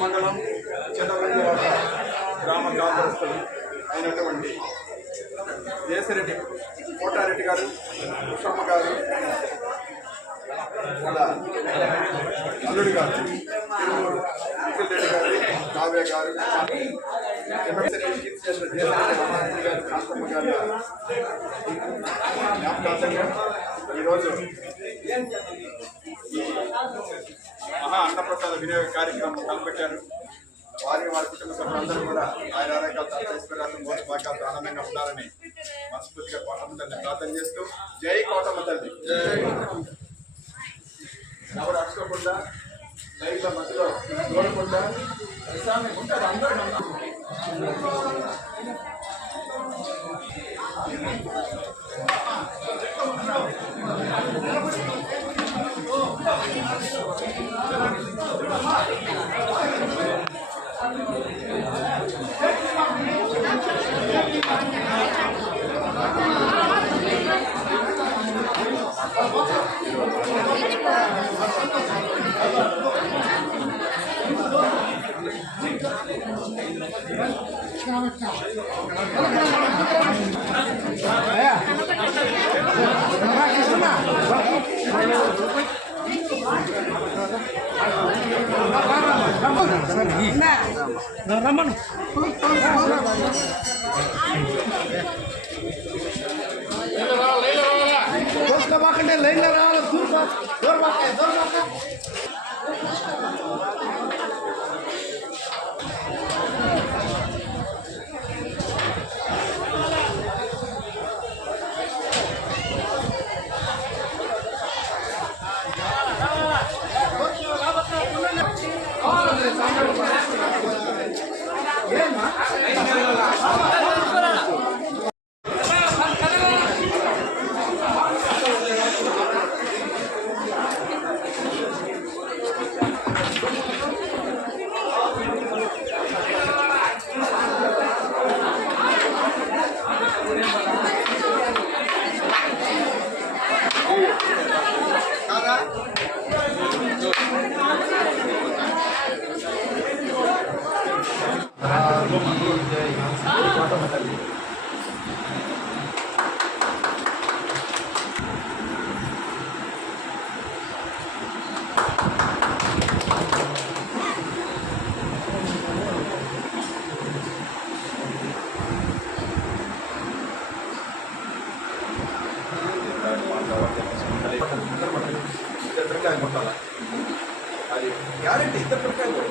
మండలం చిన్నపల్లివాడ గ్రామ జాతరస్తులు అయినటువంటి దేశరెడ్డి కోటారెడ్డి గారు, ఉషమ్మ గారు, వాళ్ళ అల్లుడి గారు నిఖిల్ రెడ్డి గారు, కావ్య గారు, కాస్తమ్మ గారు జ్ఞాపకార్థంగా ఈరోజు మహా అన్నప్రసాద వినియోగ కార్యక్రమం తలపెట్టారు. వారి కుటుంబ సభ్యులందరూ కూడా ఆయన ఆరోగ్యాలతో ఐశ్వర్యాలను మోసభాగ్యాలతో ఆనందంగా ఉండాలని మనస్ఫూర్తిగా కోటమ్మ తల్లిని ప్రార్థన చేస్తూ, జై కోటమ్మ తల్లి. ఎవరు అడుచుకోకుండా లైట్ల మధ్యలో చూడకుండా ప్రశాంతి ఉంటారు అందరూ. రమ్మను దోసుకోబాకండి లైన్లో రావాలి దూరం అది గ్యారెంటీ ఇద్దరు ప్రకారం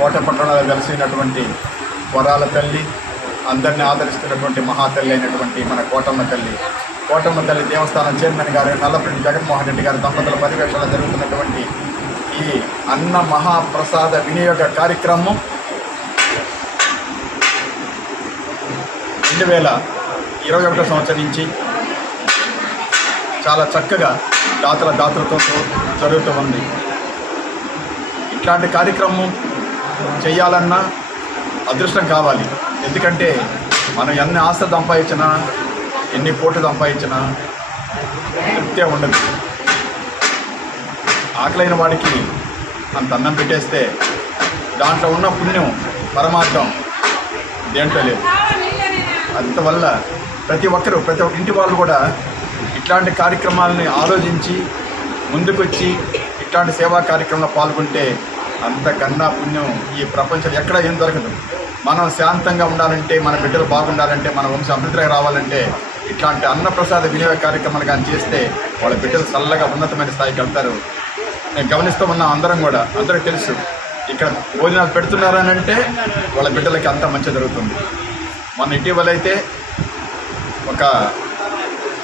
కోటపట్టణంలో వెలసినటువంటి వరాల తల్లి, అందరినీ ఆదరిస్తున్నటువంటి మహాతల్లి అయినటువంటి మన కోటమ్మ తల్లి దేవస్థానం చైర్మన్ గారు నల్లపరెడ్డి జగన్మోహన్ రెడ్డి గారి దంపతుల పర్యవేక్షణలో జరుగుతున్నటువంటి ఈ అన్న మహాప్రసాద వినియోగ కార్యక్రమం 2021 సంవత్సరం నుంచి చాలా చక్కగా దాతలతో జరుగుతూ ఉంది. ఇట్లాంటి కార్యక్రమం చేయాలన్నా అదృష్టం కావాలి. ఎందుకంటే మనం ఎన్ని ఆస్తులు సంపాదించినా, ఎన్ని కోట్లు సంపాదించినా తృప్తే ఉండదు. ఆకలైన వాడికి అంత అన్నం పెట్టేస్తే దాంట్లో ఉన్న పుణ్యం పరమార్థం దేంట్లో లేదు. అందువల్ల ప్రతి ఒక్క ఇంటి వాళ్ళు కూడా ఇట్లాంటి కార్యక్రమాలని ఆలోచించి ముందుకొచ్చి ఇట్లాంటి సేవా కార్యక్రమంలో పాల్గొంటే అంతకన్నా పుణ్యం ఈ ప్రపంచంలో ఎక్కడ ఏం దొరకదు. మనం శాంతంగా ఉండాలంటే, మన బిడ్డలు బాగుండాలంటే, మన వంశం అభివృద్ధిగా రావాలంటే ఇట్లాంటి అన్నప్రసాద వినియోగ కార్యక్రమాలు కానీ చేస్తే వాళ్ళ బిడ్డలు చల్లగా ఉన్నతమైన స్థాయికి వెళ్తారు. నేను గమనిస్తూ ఉన్న అందరికీ తెలుసు, ఇక్కడ భోజనాలు పెడుతున్నారని అంటే వాళ్ళ బిడ్డలకి అంత మంచి జరుగుతుంది. మొన్న ఇటీవలైతే ఒక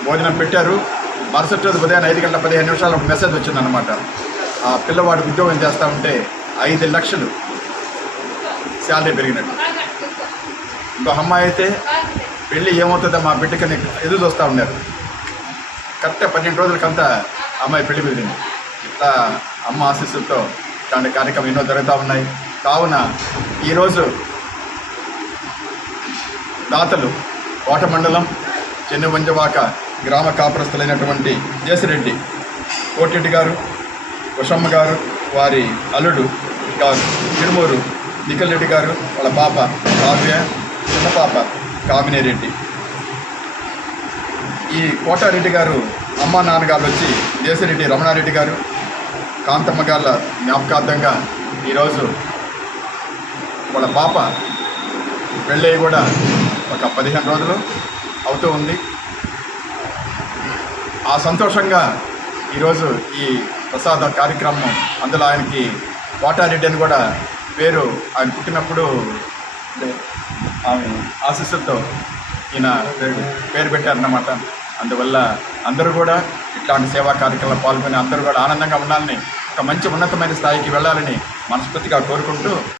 భోజనం పెట్టారు, మరుసటి రోజు ఉదయం 5:15 ఒక మెసేజ్ వచ్చిందనమాట. ఆ పిల్లవాడు ఉద్యోగం చేస్తూ ఉంటే 5 లక్షలు శాలరీ పెరిగినట్టు. ఇంకో అమ్మాయి అయితే పెళ్ళి ఏమవుతుందో మా బిడ్డకని ఎదురు చూస్తూ ఉన్నారు. కరెక్ట్గా 12 రోజులకంతా అమ్మాయి పెళ్లి కుదిరింది. ఇట్లా అమ్మ ఆశీస్సులతో ఇట్లాంటి కార్యక్రమం ఎన్నో జరుగుతూ ఉన్నాయి. కావున ఈరోజు దాతలు కోట మండలం చెన్నువంజవాక గ్రామ కాపురస్తులైనటువంటి జేసిరెడ్డి కోటిరెడ్డి గారు, ఉషమ్మ గారు, వారి అల్లుడు గారు తిరుమూరు నిఖిల్ రెడ్డి గారు, వాళ్ళ పాప కావ్య, చిన్న పాప కామినేరెడ్డి, ఈ కోటారెడ్డి గారు అమ్మ నాన్నగారు వచ్చి దేశరెడ్డి రమణారెడ్డి గారు, కాంతమ్మ గారుల జ్ఞాపకార్థంగా ఈరోజు వాళ్ళ పాప పెళ్ళయి కూడా ఒక 15 రోజులు అవుతూ ఉంది. ఆ సంతోషంగా ఈరోజు ఈ ప్రసాద కార్యక్రమం, అందులో ఆయనకి కోటారెడ్డి అని కూడా పేరు ఆయన పుట్టినప్పుడు ఆమె ఆశీస్సులతో ఈయన పేరు పెట్టారన్నమాట. అందువల్ల అందరూ కూడా ఇట్లాంటి సేవా కార్యక్రమాలు పాల్గొని అందరూ కూడా ఆనందంగా ఉండాలని ఒక మంచి ఉన్నతమైన స్థాయికి వెళ్ళాలని మనస్ఫూర్తిగా కోరుకుంటూ